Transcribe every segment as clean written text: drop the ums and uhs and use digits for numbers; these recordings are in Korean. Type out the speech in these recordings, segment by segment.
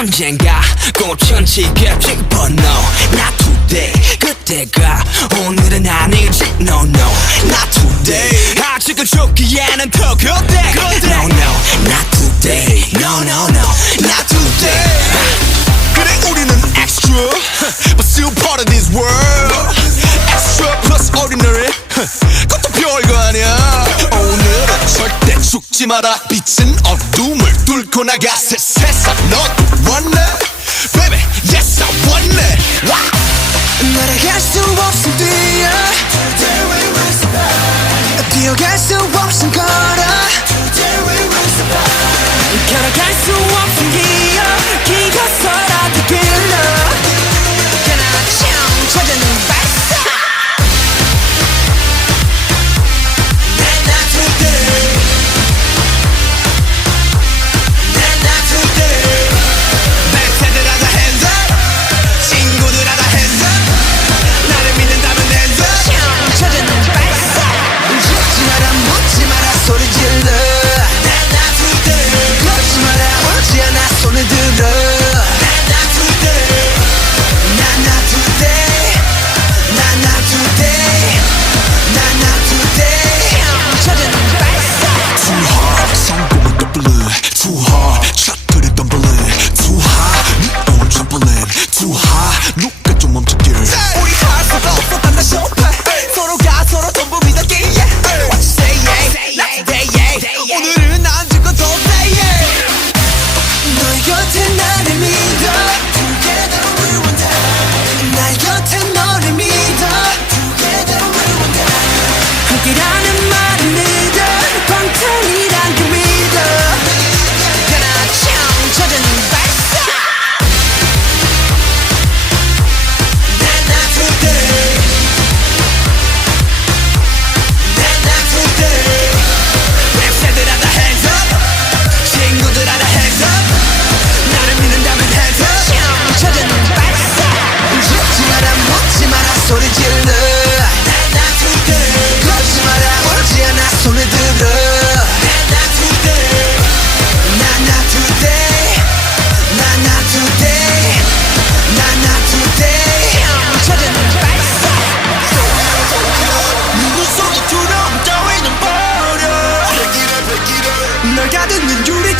언젠가 꽃천지게 피고 no not today 그때가 오늘은 아니지 no no not today 아직은 죽기에는 더 그때 no no not today no no no not today 그래 우리는 extra but still part of this world extra plus ordinary 그것도 별거 아니야 오늘은 절대 죽지 마라 빛은 어둠을 뚫고 나가 새 세상 너도 원해 baby yes I want it wow 날아갈 수 없음 뛰어 Today we will survive 뛰어갈 수 없음 걸어 Today we will survive 걸어갈 수 없음 기어 기어서라도 길러 그나 춤춰주는 발사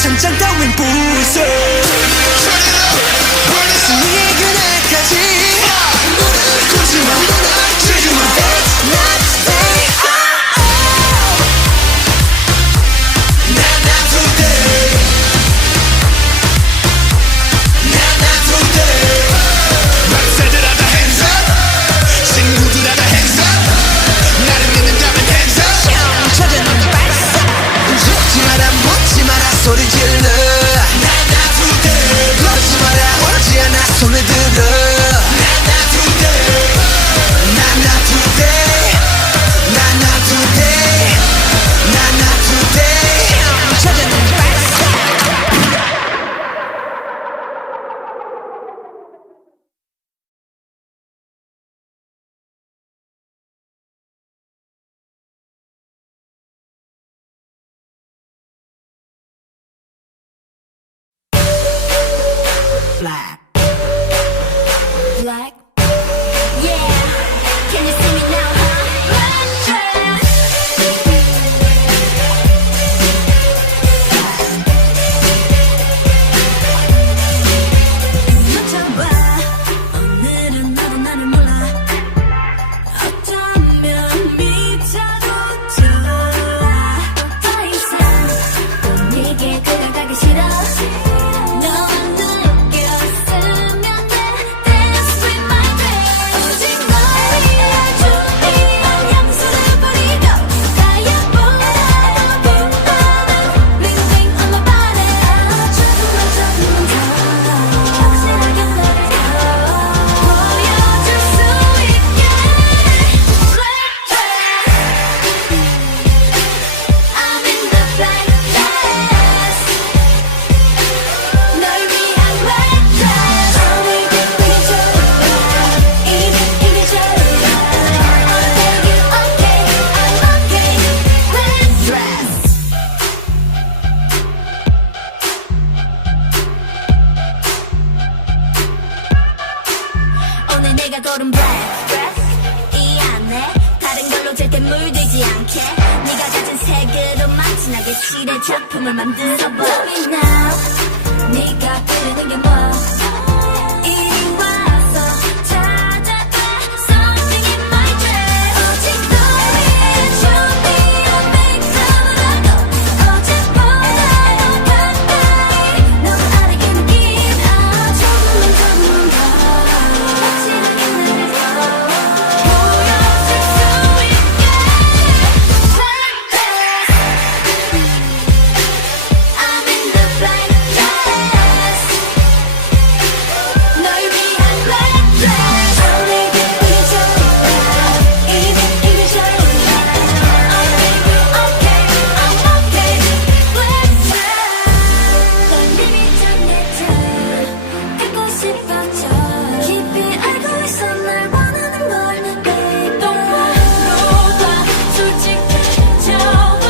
천장 따윈 부숴 승리의 그날까지 무릎 꿇지마 지지마 It's not today Not today Not today 막새들 하다 hands up 친구들 하다 hands up 나를 믿는다면 hands up 춤춰주는 발사 죽지 마라 묻지 마라 소리 질러 걷지 마라 너에게 실의 작품을 만들어봐. Tell me now 네가 그리는 게 뭐? 이리 와서 찾아봐 Something in my dream. 오직 너의 준비한 백점으로 어제보다 더 가까이 넌 알아 이 느낌. 조금만 더 확실하게 나를 보여줄 수 있게. I'm in the black dress. 널 위한 black dress. Only you 이미 좋아. 이미 좋아. I'm okay, I'm okay. Black dress. 떨림이 잠겼죠. 갖고 싶어져. 깊이 알고 있어 날 원하는 걸 baby. 똑바로 솔직해져봐.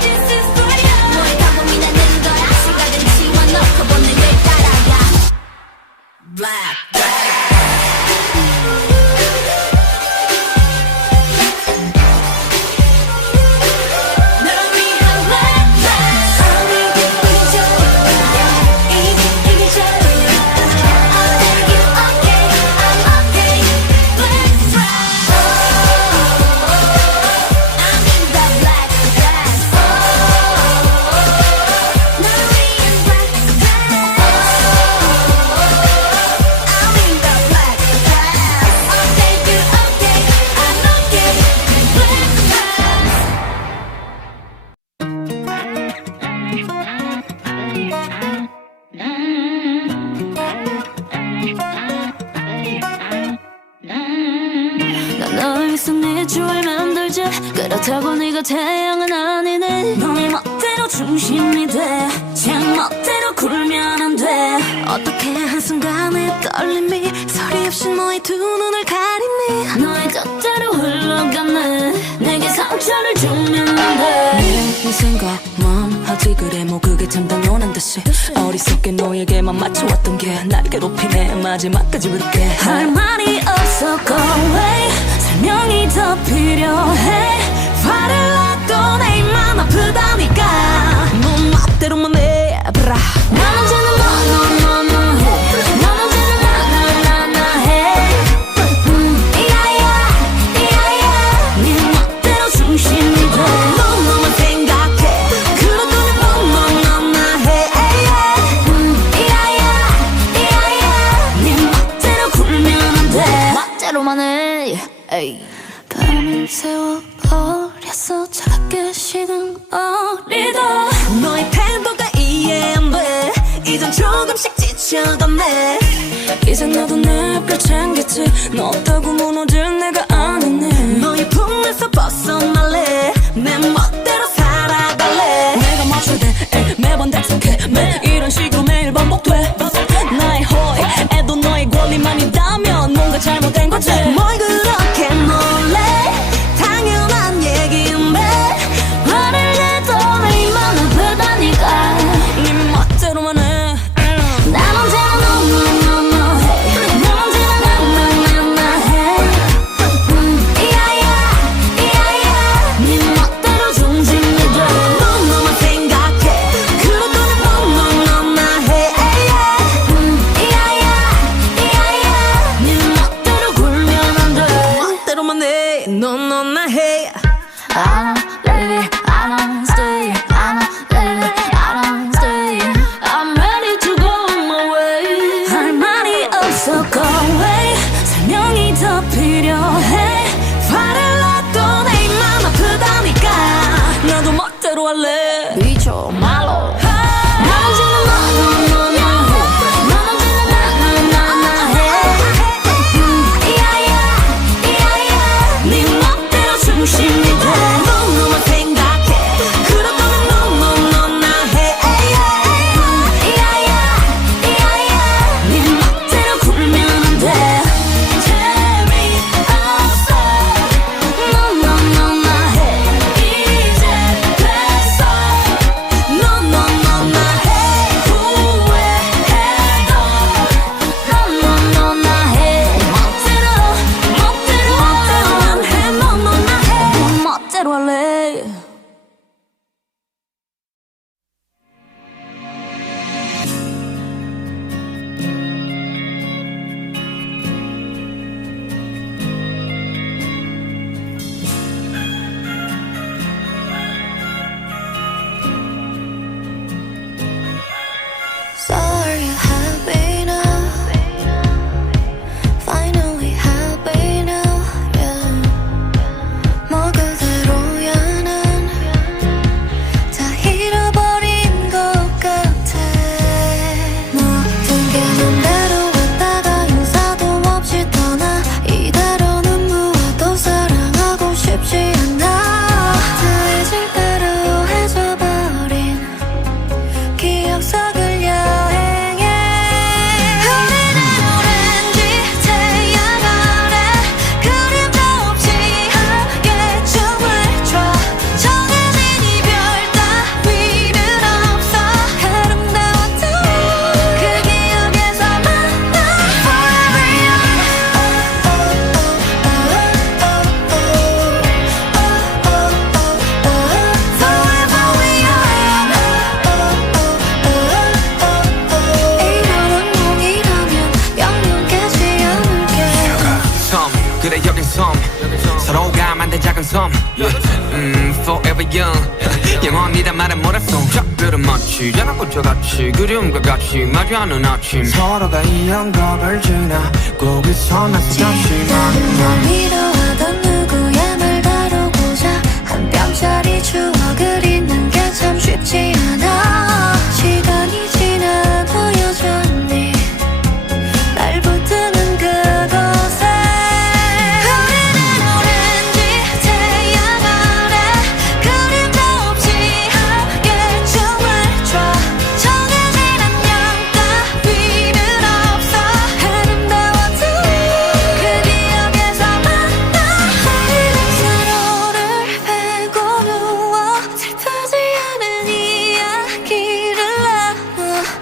This is for you. 너의 가슴이 나는 거야. 시간은 지워놓고 본능을 따라가. Black 널 위한 black dress. Only you 이미 좋아. 이미 좋아. I'll make you okay. I'm okay. Black dress. I'm in the black dress. 널 위한 black dress. I'm in the black dress. I'll make you okay. I'm okay. Black dress. 난 너를 위해서 네 주얼 만들자. 그렇다고 네가 태양은 아니네. 너의 멋대로 중심이 돼. 제 멋대로 굴면 안 돼. 어떻게 한순간에 떨림이 소리 없이 너의 두 눈을 가리니. 너의 뜻대로 흘러가네. 내게 상처를 주면 안 돼. 네 생각만 하지 그래 뭐 그게 참 당연한 듯이. 어리석게 너에게만 맞춰왔던 게 날 괴롭히네. 마지막까지 부를게. 할 말이 없어 go away. 설명이 더 필요해. 화를 놔도 내 입만 아프다니까. 너 멋대로만 해봐라. 난 언제나 너너너너 해. 난 언제나 나나나나 해. 이야야 이야야 네 멋대로 중심이 돼. 너만 생각해. 그렇다면 너너너나 해. 이야야 이야야 네 멋대로 굴면 안 돼. 멋대로만 해. 에이. 밤을 새워버렸어 차갑게 식은 어리다. 너의 태도가 이해 안 돼. 이젠 조금씩 지쳐갔네. 이제 너도 내 별 챙겼지. 너 없다고 무너질 내가 아니네. 너의 품에서 벗어날래. 내 멋대로 살아갈래. 내가 맞춰야 돼 매번 약속해. 이런 식으로 매일 반복돼. 나의 호의에도 너의 권리만 있다면 뭔가 잘못된 거지. 뭘 그렇게 놀래. 당연한 얘기인데 화를 내도 내 입만 아프다니까. 네 멋대로만 해. 난 언제나 너너너너 해. 난 언제나 나나나나 해. 이야야 이야야 네 멋대로 중심이 돼. 너만 생각해. 그렇다면 너너너나 해. 이야야 이야야 네 멋대로 굴면 안 돼. 멋대로만 해. 너너나 해. I don't leave it, I don't stay. I don't leave it, I don't stay. I'm ready to go on my way. 할 말이 없어 go away. 설명이 더 필요해. 화를 놔도 내 입만 아프다니까. 나도 멋대로 할래. 미쳐 말로. 난 언제나 너너너너 해. 난 언제나 나나나나 해. 이야야 이야야 네 멋대로 중심이 돼. 너만 생각해. 그렇다면 너너너나 해. 이야야 이야야 네 멋대로 굴면 안 돼. 재미없어 너너너나 해. 이제 됐어. 너너너나 섬 forever young 영원이란 말은 뭐랬어 작별은 마치 자나보자 같이 그리움과 같이 마주하는 아침 서로가 이 영겁을 지나 꼭 있어 나 다시 널 믿어